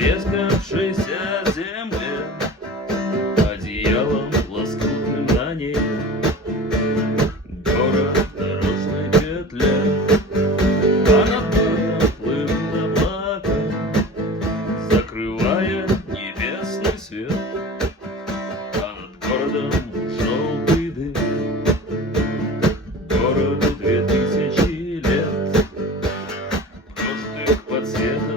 потрескавшейся земле, одеялом лоскутным на ней. Город в дорожной петле, а над городом плывут облака, закрывая небесный свет. А над городом желтый дым, городу 2000 лет, прожитых под светом